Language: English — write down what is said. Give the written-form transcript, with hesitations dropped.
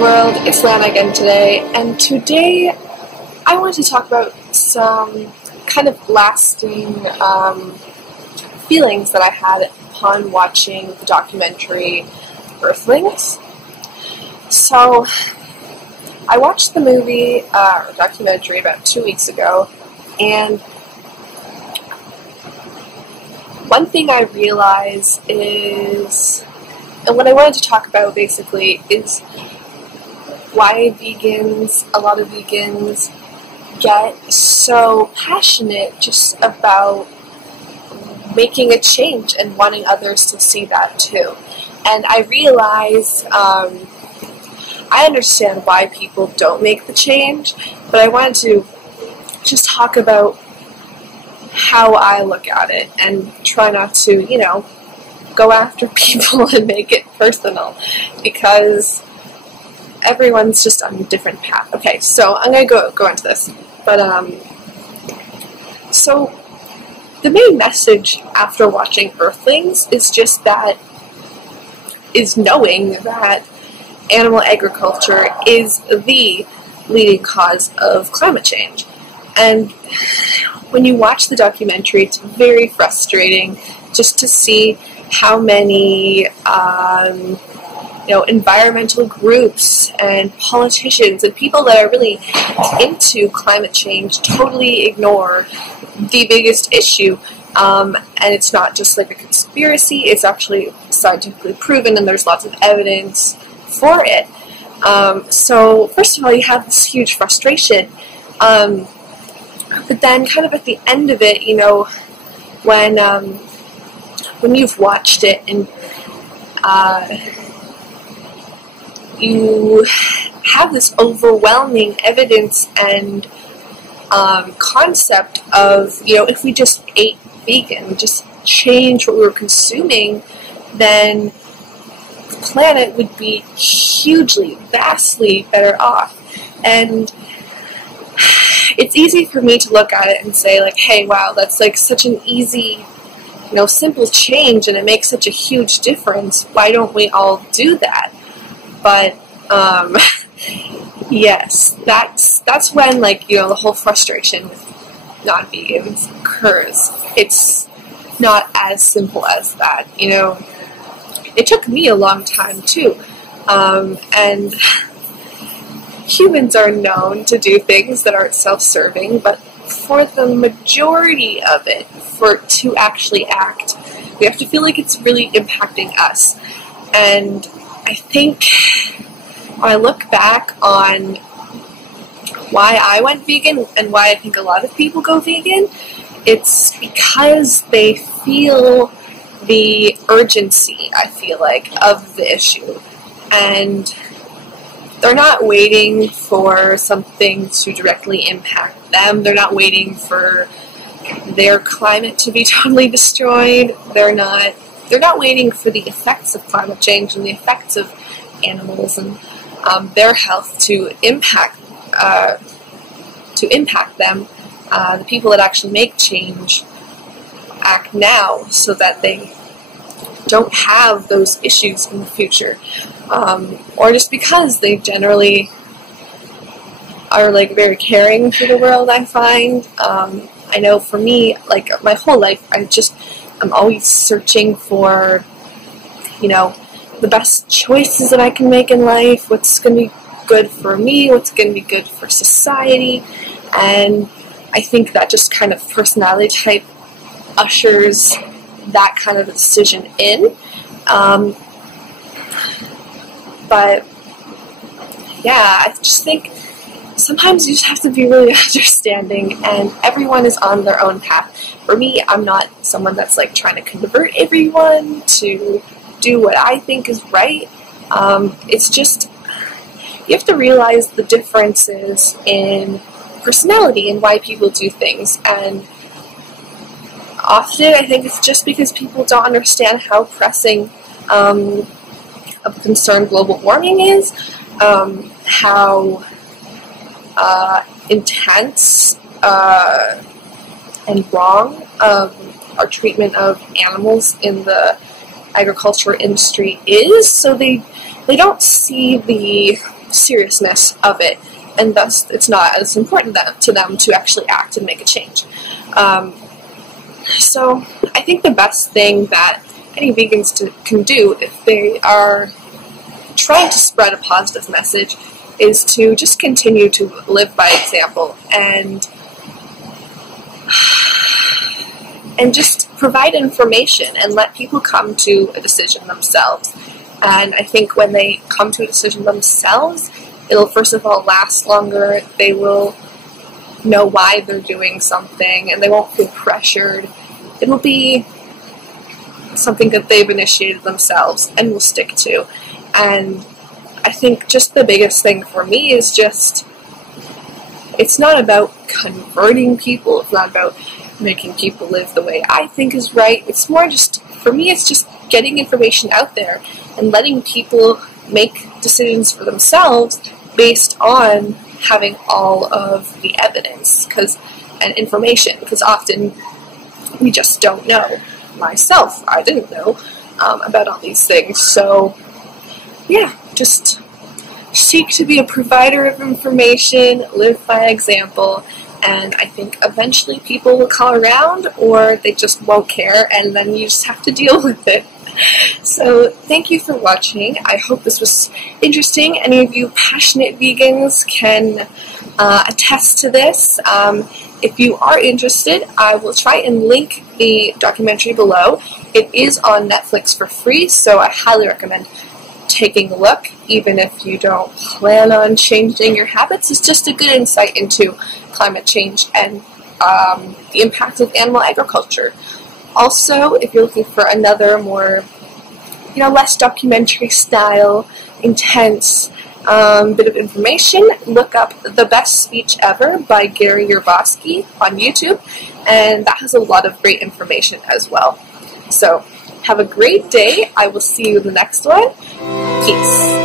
world, it's Lana again today, and today I want to talk about some kind of lasting feelings that I had upon watching the documentary Earthlings. So, I watched the movie, or documentary, about 2 weeks ago, and one thing I realized is, and what I wanted to talk about basically, is why a lot of vegans get so passionate just about making a change and wanting others to see that too. And I realize, I understand why people don't make the change, but I wanted to just talk about how I look at it and try not to, go after people and make it personal, because everyone's just on a different path. Okay, so I'm going to go into this, but, so the main message after watching Earthlings is just knowing that animal agriculture is the leading cause of climate change. And when you watch the documentary, it's very frustrating just to see how many, environmental groups and politicians and people that are really into climate change totally ignore the biggest issue. And it's not just like a conspiracy, it's actually scientifically proven, and there's lots of evidence for it. So first of all, you have this huge frustration. But then kind of at the end of it, when you've watched it and you have this overwhelming evidence and concept of, if we just ate vegan, just change what we were consuming, then the planet would be hugely, vastly better off. And it's easy for me to look at it and say, like, hey, wow, that's like such an easy, simple change, and it makes such a huge difference. Why don't we all do that? But, yes, that's when, the whole frustration with non-vegans occurs. It's not as simple as that, It took me a long time, too. And humans are known to do things that aren't self-serving, but for the majority of it, for it to actually act, we have to feel like it's really impacting us. And I think when I look back on why I went vegan and why I think a lot of people go vegan, it's because they feel the urgency, I feel like, of the issue. And they're not waiting for something to directly impact them. They're not waiting for their climate to be totally destroyed. They're not waiting for the effects of climate change and the effects of animals and their health to impact them. The people that actually make change act now so that they don't have those issues in the future, or just because they generally are very caring for the world. I find I know for me, my whole life, I'm always searching for the best choices that I can make in life, what's going to be good for me, what's going to be good for society. And I think that just kind of personality type ushers that kind of a decision in. But yeah, I just think sometimes you just have to be really understanding, and everyone is on their own path. For me, I'm not someone that's trying to convert everyone to do what I think is right. It's just, you have to realize the differences in personality and why people do things. And often I think it's just because people don't understand how pressing of a concern global warming is, how intense and wrong our treatment of animals in the agriculture industry is. So they don't see the seriousness of it, and thus it's not as important to them to actually act and make a change. So I think the best thing that any vegans can do if they are trying to spread a positive message is to just continue to live by example and just provide information and let people come to a decision themselves. And I think when they come to a decision themselves, it'll first of all last longer. They will know why they're doing something and they won't feel pressured. It'll be something that they've initiated themselves and will stick to. And I think just the biggest thing for me is just, it's not about converting people, it's not about making people live the way I think is right. It's more just, for me, it's just getting information out there and letting people make decisions for themselves based on having all of the evidence and information, because often we just don't know. Myself, I didn't know about all these things. So yeah, just seek to be a provider of information, live by example, and I think eventually people will call around or they just won't care, and then you just have to deal with it. So thank you for watching. I hope this was interesting. Any of you passionate vegans can attest to this. If you are interested, I will try and link the documentary below. It is on Netflix for free, so I highly recommend taking a look, even if you don't plan on changing your habits. It's just a good insight into climate change and the impact of animal agriculture. Also, if you're looking for another more, less documentary style, intense bit of information, look up The Best Speech Ever by Gary Yerboski on YouTube, and that has a lot of great information as well. So, have a great day. I will see you in the next one. Peace.